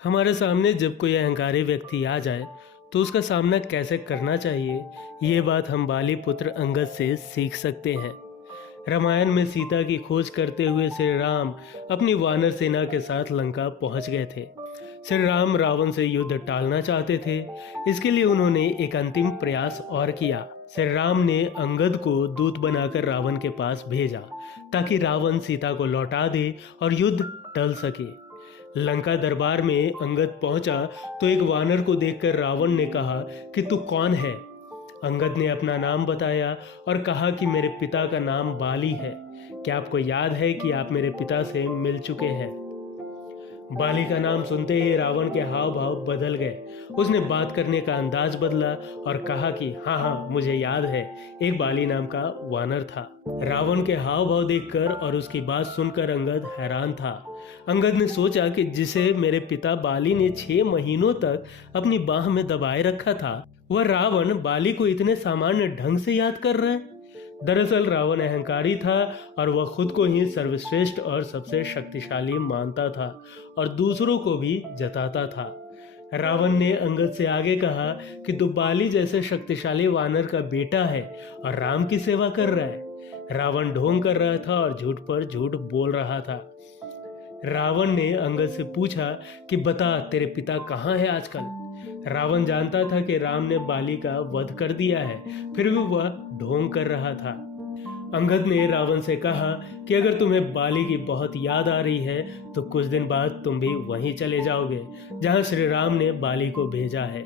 हमारे सामने जब कोई अहंकारी व्यक्ति आ जाए तो उसका सामना कैसे करना चाहिए, ये बात हम बाली पुत्र अंगद से सीख सकते हैं। रामायण में सीता की खोज करते हुए श्री राम अपनी वानर सेना के साथ लंका पहुंच गए थे। श्री राम रावण से युद्ध टालना चाहते थे। इसके लिए उन्होंने एक अंतिम प्रयास और किया। श्री राम ने अंगद को दूत बनाकर रावण के पास भेजा ताकि रावण सीता को लौटा दे और युद्ध टल सके। लंका दरबार में अंगद पहुंचा तो एक वानर को देखकर रावण ने कहा कि तू कौन है। अंगद ने अपना नाम बताया और कहा कि मेरे पिता का नाम बाली है। क्या आपको याद है कि आप मेरे पिता से मिल चुके हैं? बाली का नाम सुनते ही रावण के हाव भाव बदल गए। उसने बात करने का अंदाज बदला और कहा कि हाँ हाँ, मुझे याद है, एक बाली नाम का वानर था। रावण के हाव भाव देखकर और उसकी बात सुनकर अंगद हैरान था। अंगद ने सोचा कि जिसे मेरे पिता बाली ने 6 महीनों तक अपनी बाह में दबाए रखा था, वह रावण बाली को इतने सामान्य ढंग से याद कर रहा है। दरअसल रावण अहंकारी था और वह खुद को ही सर्वश्रेष्ठ और सबसे शक्तिशाली मानता था और दूसरों को भी जताता था। रावण ने अंगद से आगे कहा कि तू बाली जैसे शक्तिशाली वानर का बेटा है और राम की सेवा कर रहा है। रावण ढोंग कर रहा था और झूठ पर झूठ बोल रहा था। रावण ने अंगद से पूछा कि बता, तेरे पिता कहाँ है आजकल? रावण जानता था कि राम ने बाली का वध कर दिया है, फिर भी वह ढोंग कर रहा था। अंगद ने रावण से कहा कि अगर तुम्हें बाली की बहुत याद आ रही है तो कुछ दिन बाद तुम भी वहीं चले जाओगे जहां श्री राम ने बाली को भेजा है।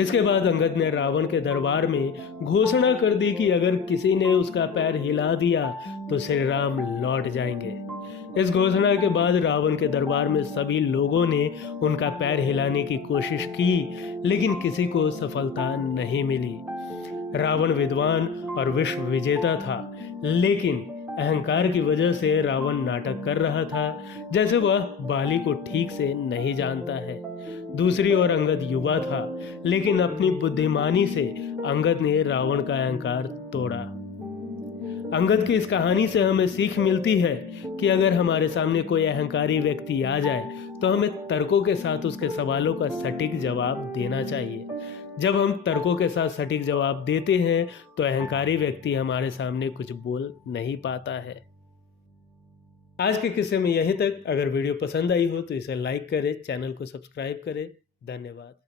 इसके बाद अंगद ने रावण के दरबार में घोषणा कर दी कि अगर किसी ने उसका पैर हिला दिया तो श्री राम लौट जाएंगे। इस घोषणा के बाद रावण के दरबार में सभी लोगों ने उनका पैर हिलाने की कोशिश की, लेकिन किसी को सफलता नहीं मिली। रावण विद्वान और विश्व विजेता था, लेकिन अहंकार की वजह से रावण नाटक कर रहा था जैसे वह बाली को ठीक से नहीं जानता है। दूसरी ओर अंगद युवा था, लेकिन अपनी बुद्धिमानी से अंगद ने रावण का अहंकार तोड़ा। अंगद की इस कहानी से हमें सीख मिलती है कि अगर हमारे सामने कोई अहंकारी व्यक्ति आ जाए तो हमें तर्कों के साथ उसके सवालों का सटीक जवाब देना चाहिए। जब हम तर्कों के साथ सटीक जवाब देते हैं तो अहंकारी व्यक्ति हमारे सामने कुछ बोल नहीं पाता है। आज के किस्से में यहीं तक। अगर वीडियो पसंद आई हो तो इसे लाइक करें, चैनल को सब्सक्राइब करें। धन्यवाद।